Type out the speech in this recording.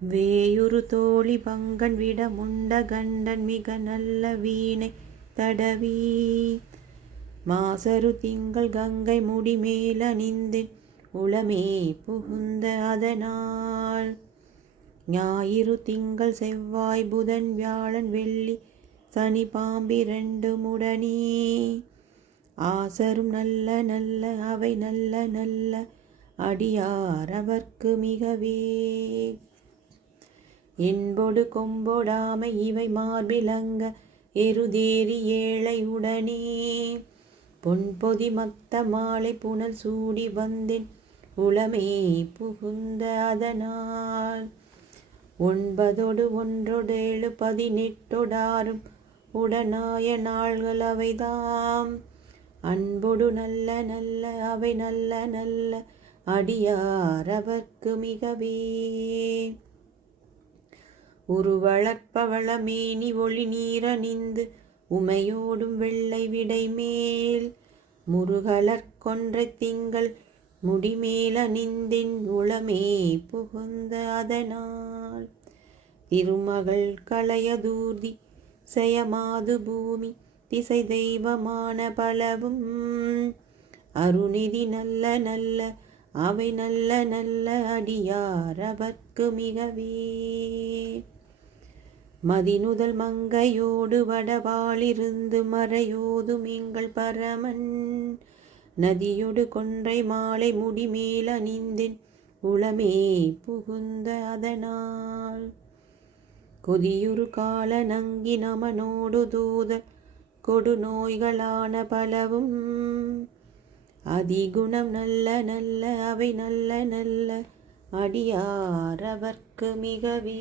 வேயுறு தோழி பங்கன் விட முண்ட கண்டன் மிக நல்ல வீணை தடவி மாசரு திங்கள் கங்கை முடிமேல் அணிந்தேன் உளமே புகுந்த அதனால் ஞாயிறு திங்கள் செவ்வாய் புதன் வியாழன் வெள்ளி சனி பாம்பிரண்டு முடனே ஆசரும் நல்ல நல்ல அவை நல்ல நல்ல அடியார் அவர்க்கு மிகவே என்பொடு கொம்பொடாமை இவை மார்பிலங்க எருதேறி ஏழை உடனே பொன்பொதி மத்த மாலை புனல் சூடி வந்தேன் உளமே புகுந்த அதனால் 9 1 18 உடனாய நாள்கள் அவைதாம் அன்பொடு நல்ல நல்ல அவை நல்ல நல்ல அடியார் அவர்க்கு மிகவே உருவளற்பவள மேனி ஒளி நீரணிந்து உமையோடும் வெள்ளை விடை மேல் முருகலற்கொன்றை திங்கள் முடிமேல் அணிந்தின் உளமே புகுந்த அதனால் திருமகள் களையதூர்தி செயமாது பூமி திசை தெய்வமான பலவும் அருநிதி நல்ல நல்ல அவை நல்ல நல்ல அடியார் அவர்க்கு மிகவே மதிநுதல் மங்கையோடு வடவாளிருந்து மறையோதும் எங்கள் பரமன் நதியொடு கொன்றை மாலை முடிமேல் அணிந்தேன் உளமே புகுந்த அதனால் கொதியுறு கால நங்கி நமனோடு தூதர் கொடு நோய்களான பலவும் அதிகுணம் நல்ல நல்ல அவை நல்ல நல்ல அடியார் அவர்க்கு மிகவே